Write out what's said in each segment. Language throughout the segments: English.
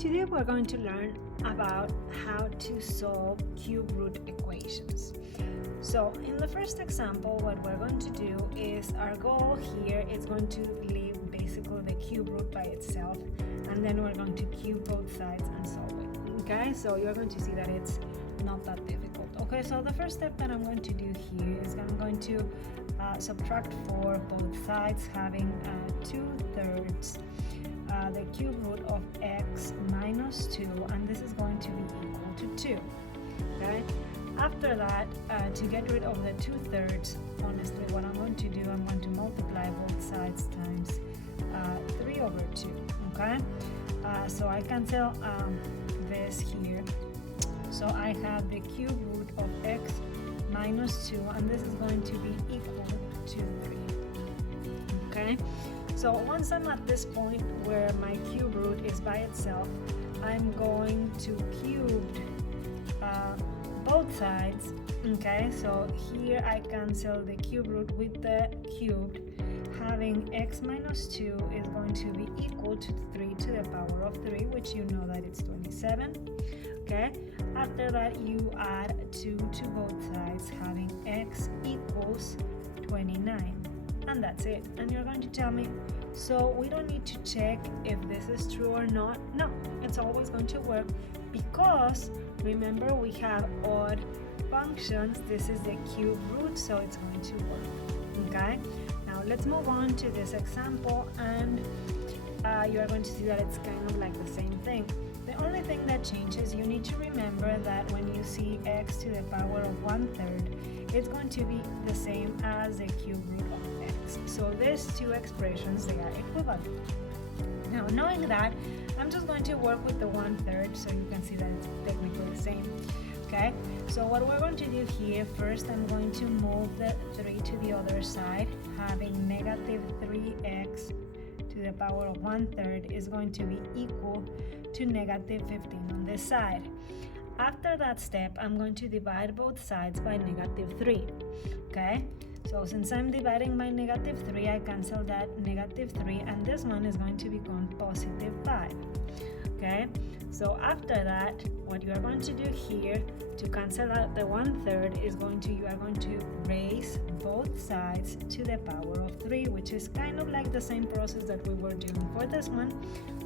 Today we're going to learn about how to solve cube root equations. So in the first example, what we're going to do is our goal here is going to leave basically the cube root by itself, and then we're going to cube both sides and solve it. Okay, so you're going to see that it's not that difficult. Okay, so the first step that I'm going to do here is I'm going to subtract 4 both sides, having 2/3 the cube root of x minus 2, and this is going to be equal to 2. Okay, after that, to get rid of the 2/3, honestly what I'm going to do, I'm going to multiply both sides times 3/2. Okay, so I cancel this here, so I have the cube root of x minus 2, and this is going to be equal to 3. Okay, so once I'm at this point where my cube root is by itself, I'm going to cube both sides. Okay, so here I cancel the cube root with the cubed, having x minus 2 is going to be equal to 3 to the power of 3, which you know that it's 27. Okay, after that you add 2 to both sides, having x equals 29. And that's it. And you're going to tell me, so we don't need to check if this is true or not. No, it's always going to work, because remember we have odd functions. This is the cube root, so it's going to work. Okay, now let's move on to this example, and you are going to see that it's kind of like the same thing. The only thing that changes, you need to remember that when you see x to the power of 1/3, it's going to be the same as the cube root of x. So these two expressions, they are equivalent. Now, knowing that, I'm just going to work with the 1/3, so you can see that it's technically the same. Okay, so what we're going to do here, first I'm going to move the 3 to the other side, having negative 3x to the power of 1/3 is going to be equal to negative 15 on this side. After that step, I'm going to divide both sides by negative 3. Okay, so since I'm dividing by negative 3, I cancel that negative 3, and this one is going to become positive 5. Okay, so after that, what you are going to do here to cancel out the 1/3 is you are going to raise both sides to the power of 3, which is kind of like the same process that we were doing for this one.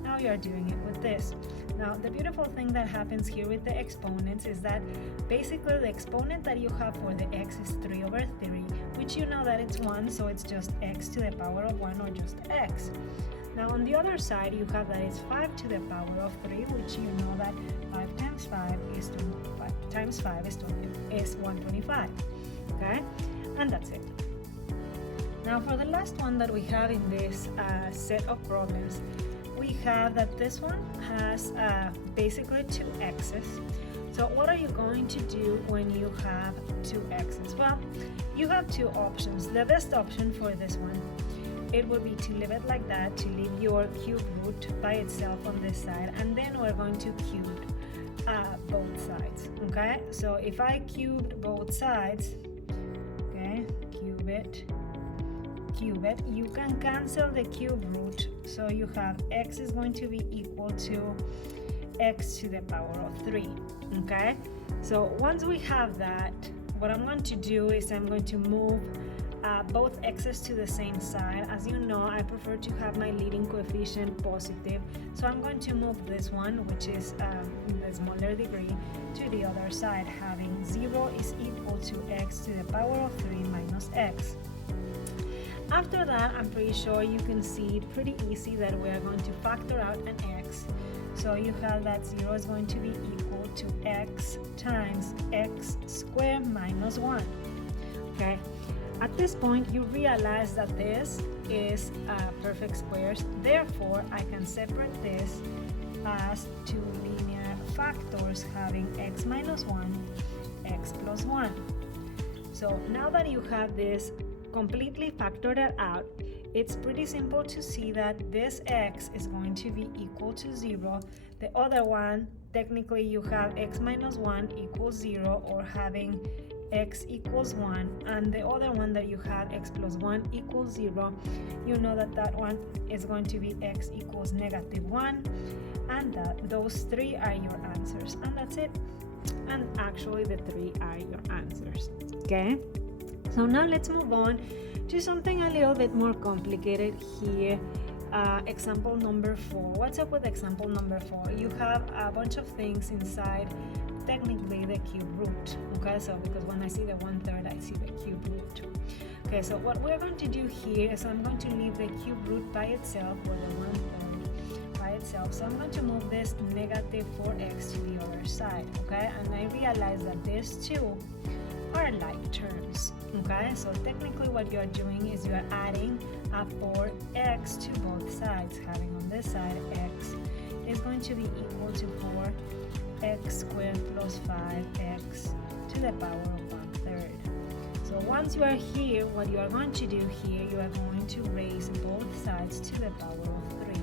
Now you are doing it with this. Now the beautiful thing that happens here with the exponents is that basically the exponent that you have for the x is 3/3, which you know that it's 1, so it's just x to the power of 1, or just x. Now on the other side you have that it's 5 to the power of 3, which you know that 5 times 5 is 25 times 5 is 125. Okay, and that's it. Now for the last one that we have in this set of problems, we have that this one has basically 2 x's. So what are you going to do when you have 2 x's? Well, you have 2 options. The best option for this one, it would be to leave it like that, to leave your cube root by itself on this side, and then we're going to cube both sides. Okay, so if I cubed both sides, okay, cube it, you can cancel the cube root, so you have x is going to be equal to x to the power of 3. Okay, so once we have that, what I'm going to do is I'm going to move both x's to the same side. As you know, I prefer to have my leading coefficient positive, so I'm going to move this one, which is the smaller degree, to the other side, having 0 is equal to x to the power of 3 minus x. After that, I'm pretty sure you can see pretty easy that we are going to factor out an x. So you have that 0 is going to be equal to x times x squared minus 1. Okay, at this point you realize that this is perfect squares, therefore I can separate this as 2 linear factors, having x minus 1, x plus 1. So now that you have this completely factored out, it's pretty simple to see that this x is going to be equal to 0. The other one, technically you have x minus 1 equals 0, or having x equals 1, and the other one that you have, x plus 1 equals 0, you know that that one is going to be x equals negative 1, and that those three are your answers, and that's it. And actually the three are your answers. Okay, so now let's move on to something a little bit more complicated here. Example number 4. What's up with example number 4? You have a bunch of things inside technically the cube root. Okay, so because when I see the 1/3, I see the cube root. Okay, so what we're going to do here is I'm going to leave the cube root by itself, or the 1/3 by itself. So I'm going to move this negative 4x to the other side. Okay, and I realize that these two are like terms. Okay, so technically what you're doing is you're adding a 4x to both sides, having on this side x is going to be equal to 4x squared plus 5x to the power of 1/3. So once you are here, what you are going to do here, you are going to raise both sides to the power of 3.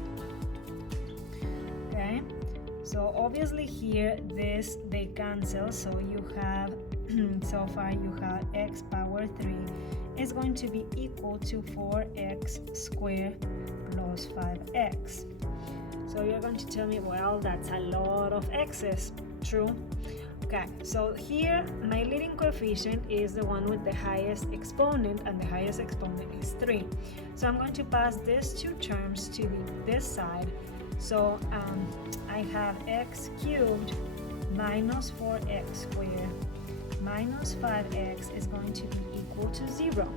Okay, so obviously here they cancel, so you have so far you have x power 3 is going to be equal to 4x squared plus 5x. So you're going to tell me, well, that's a lot of x's. True. Okay, so here my leading coefficient is the one with the highest exponent, and the highest exponent is 3. So I'm going to pass these two terms to this side. So I have x cubed minus 4x squared minus 5x is going to be equal to 0.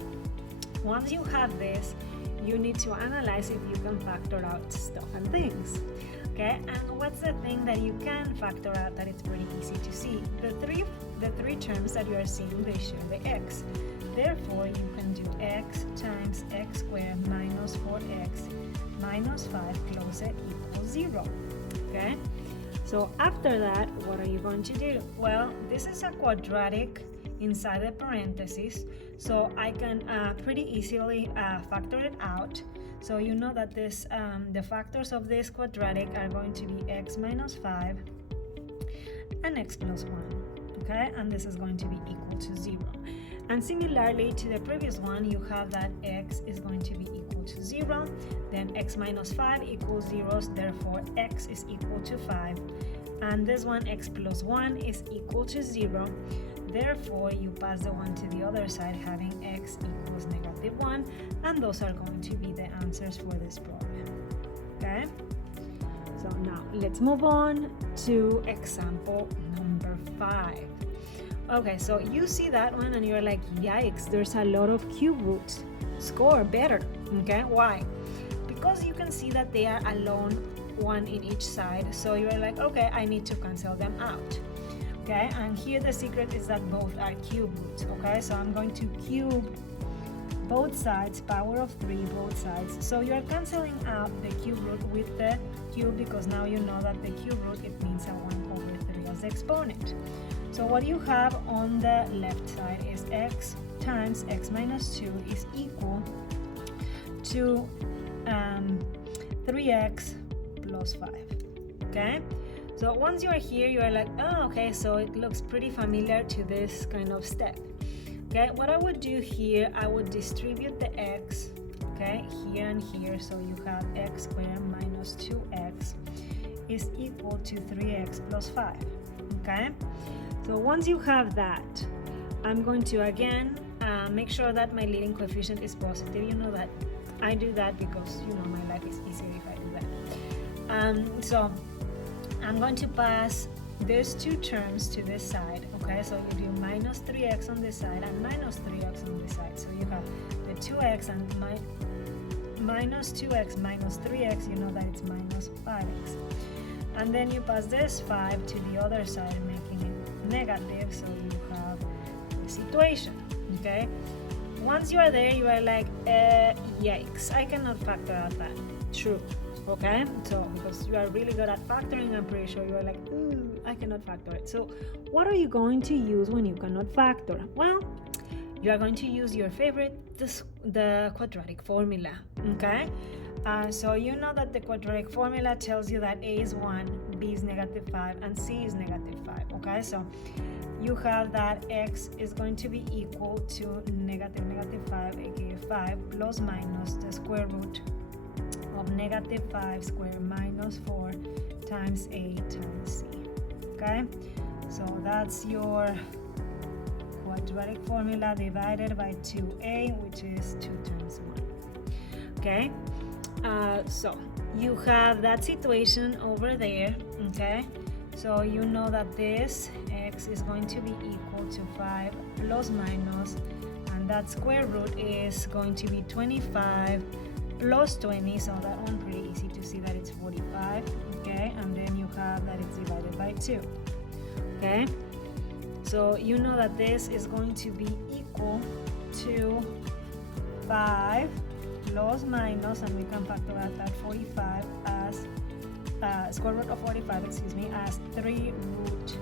Once you have this, you need to analyze if you can factor out stuff and things. Okay, and what's the thing that you can factor out that it's pretty easy to see? The three terms that you are seeing, they share the x. Therefore, you can do x times x squared minus 4x minus 5 close it equals 0. Okay, so after that, what are you going to do? Well, this is a quadratic inside the parentheses, so I can pretty easily factor it out. So you know that this the factors of this quadratic are going to be x minus 5 and x plus 1. Okay, and this is going to be equal to 0. And similarly to the previous one, you have that x is going to be equal to 0, then x minus 5 equals 0, therefore x is equal to 5, and this one, x plus 1, is equal to 0, therefore you pass the one to the other side, having x equals negative 1, and those are going to be the answers for this problem. Okay, so now let's move on to example number 5. Okay, so you see that one and you're like, yikes, there's a lot of cube roots. Score better. Okay, why? Because you can see that they are alone, one in each side, so you're like, okay, I need to cancel them out. Okay, and here the secret is that both are cube roots. Okay, so I'm going to cube both sides, power of 3 both sides, so you're canceling out the cube root with the cube, because now you know that the cube root, it means a 1/3 as the exponent. So what you have on the left side is x times x minus 2 is equal to 3x plus 5. Okay, so once you are here, you are like, oh, okay, so it looks pretty familiar to this kind of step. Okay, what I would do here, I would distribute the x, okay, here and here, so you have x squared minus 2x is equal to 3x plus 5. Okay, so once you have that, I'm going to again make sure that my leading coefficient is positive. You know that I do that because, you know, my life is easier if I do that. So I'm going to pass these two terms to this side. Okay, so you do minus 3x on this side and minus 3x on this side. So you have the 2x and minus 2x minus 3x, you know that it's minus 5x. And then you pass this 5 to the other side, making it negative, so you have the situation. Okay, once you are there, you are like, yikes, I cannot factor out that. True. Okay, so because you are really good at factoring, I'm pretty sure you are like, ooh, I cannot factor it. So what are you going to use when you cannot factor? Well, you are going to use your favorite, the quadratic formula. Okay, so you know that the quadratic formula tells you that a is 1, b is negative 5, and c is negative 5. Okay, so you have that x is going to be equal to negative 5, aka 5, plus minus the square root of negative 5 squared minus 4 times a times c. Okay, so that's your quadratic formula divided by 2a, which is 2 times 1. Okay, so you have that situation over there. Okay, so you know that this x is going to be equal to 5 plus minus, and that square root is going to be 25 plus 20, so that one pretty easy to see that it's 45. Okay, and then you have that it's divided by 2. Okay, so you know that this is going to be equal to 5 plus minus, and we can factorize that 45 as square root of 45, excuse me, as 3 root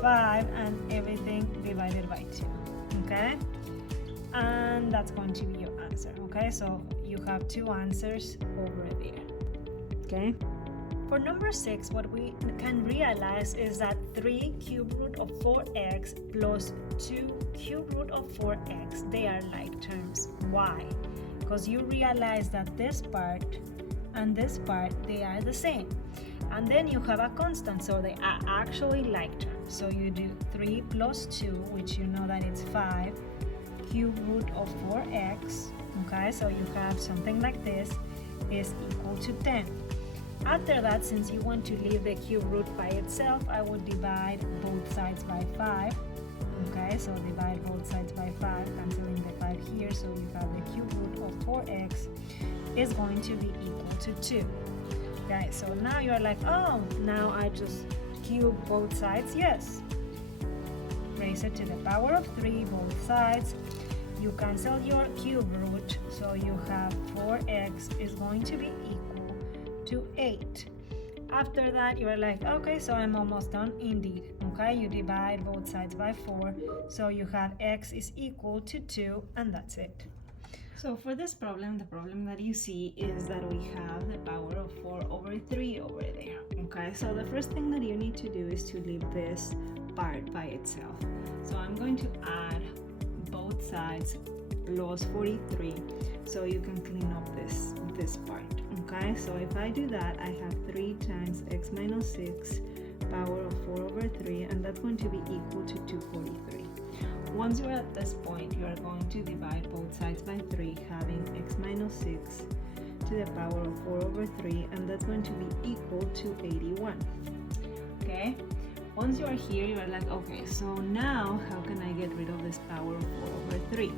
5 and everything divided by 2. Okay, and that's going to be your answer. Okay, so you have 2 answers over there. Okay, for number 6, what we can realize is that 3 cube root of 4x plus 2 cube root of 4x, they are like terms. Why? Because you realize that this part and this part, they are the same, and then you have a constant, so they are actually like terms. So you do 3 plus 2, which you know that it's 5 cube root of 4x. Okay, so you have something like this is equal to 10. After that, since you want to leave the cube root by itself, I would divide both sides by 5. Okay, so divide both sides by 5, canceling the 5 here, so you have the cube root of 4x is going to be equal to 2. Okay, so now you're like, oh, now I just cube both sides. Yes, raise it to the power of 3 both sides. You cancel your cube root, so you have 4x is going to be equal to 8. After that, you're like, okay, so I'm almost done. Indeed. Okay, you divide both sides by 4, so you have x is equal to 2, and that's it. So for this problem, the problem that you see is that we have the power of 4 over 3 over there. Okay, so the first thing that you need to do is to leave this part by itself. So I'm going to add both sides plus 43, so you can clean up this part. Okay, so if I do that, I have 3 times x minus 6 power of 4 over 3, and that's going to be equal to 243. Once you're at this point, you are going to divide both sides by 3, having x minus 6 to the power of 4 over 3, and that's going to be equal to 81. Okay, once you are here, you are like, okay, so now how can I get rid of this power of 4 over 3?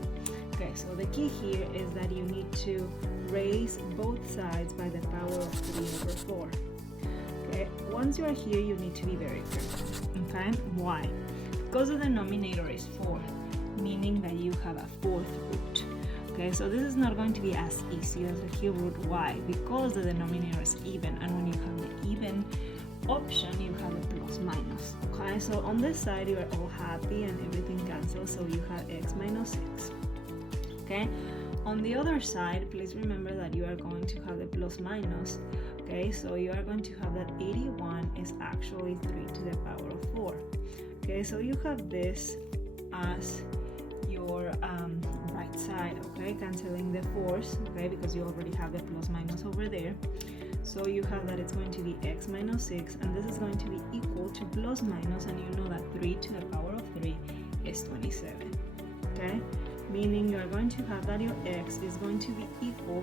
Okay, so the key here is that you need to raise both sides by the power of 3 over 4. Okay, once you are here, you need to be very careful. Okay, why? Because the denominator is 4, meaning that you have a 4th root. Okay, so this is not going to be as easy as the cube root. Why? Because the denominator is even, and when you have the even option, you have a plus minus. Okay, so on this side, you are all happy and everything cancels, so you have x minus 6. Okay, on the other side, please remember that you are going to have the plus minus. Okay, so you are going to have that 81 is actually 3 to the power of 4. Okay, so you have this as your right side. Okay, canceling the 4's. Okay, because you already have the plus minus over there. So you have that it's going to be x minus 6, and this is going to be equal to plus minus, and you know that 3 to the power of 3 is 27. Okay, meaning you're going to have that your x is going to be equal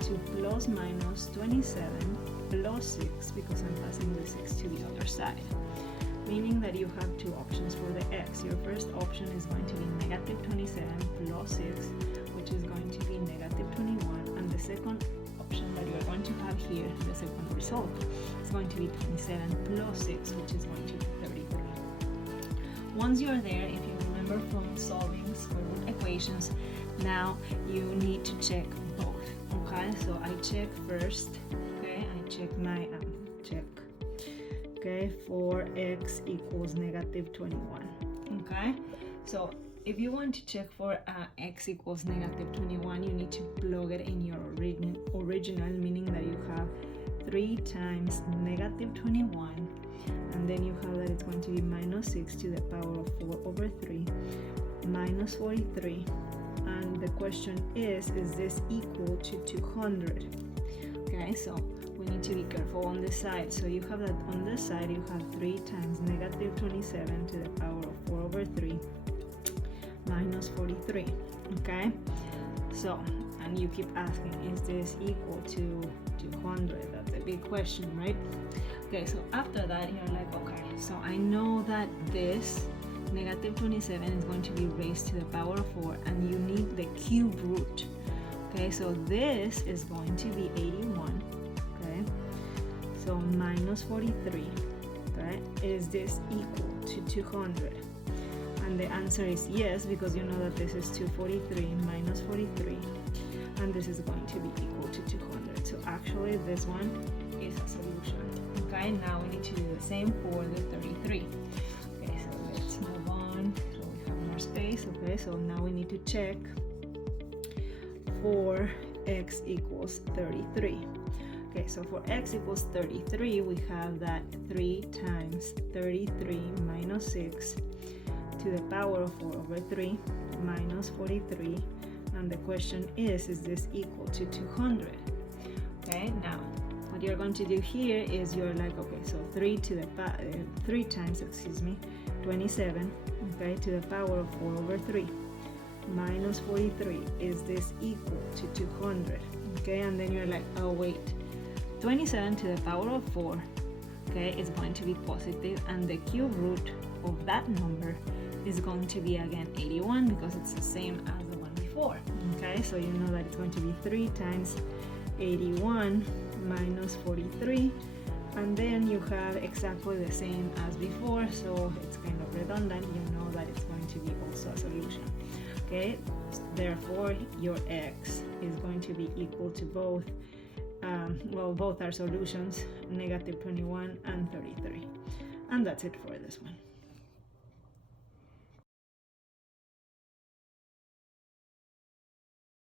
to plus minus 27 plus 6, because I'm passing the 6 to the other side. Meaning that you have 2 options for the x. Your first option is going to be negative 27 plus 6, which is going to be negative 21, and the second option that you're going to have here, the second result, is going to be 27 plus 6, which is going to be 33. Once you're there, if you remember from solving square root equations, now you need to check both. Okay, so I check first. Okay, I check my check. Okay, for x equals negative 21. Okay, so if you want to check for x equals negative 21, you need to plug it in your original, meaning that you have 3 times negative 21, and then you have that it's going to be minus 6 to the power of 4 over 3 minus 43, and the question is this equal to 200? Okay, so we need to be careful on this side. So you have that on this side you have 3 times negative 27 to the power of 4 over 3 minus 43. Okay, so, and you keep asking, is this equal to 200? That's a big question, right? Okay, so after that you're like, okay, so I know that this negative 27 is going to be raised to the power of 4, and you need the cube root. Okay, so this is going to be 81. Okay, so minus 43. Okay, is this equal to 200? And the answer is yes, because you know that this is 243 minus 43, and this is going to be equal to 200. So actually this one is a solution. Okay, now we need to do the same for the 33. Okay, so let's move on so we have more space. Okay, so now we need to check for x equals 33. Okay, so for x equals 33, we have that 3 times 33 minus 6 to the power of 4 over 3 minus 43, and the question is this equal to 200? Okay, now what you're going to do here is you're like, okay, so 3 times 27, okay, to the power of 4 over 3 minus 43, is this equal to 200? Okay, and then you're like, oh wait, 27 to the power of 4, okay, is going to be positive, and the cube root of that number is going to be again 81, because it's the same as the one before. Okay, so you know that it's going to be 3 times 81 minus 43, and then you have exactly the same as before, so it's kind of redundant. You know that it's going to be also a solution. Okay, therefore your x is going to be equal to both, well, both are solutions, negative 21 and 33. And that's it for this one.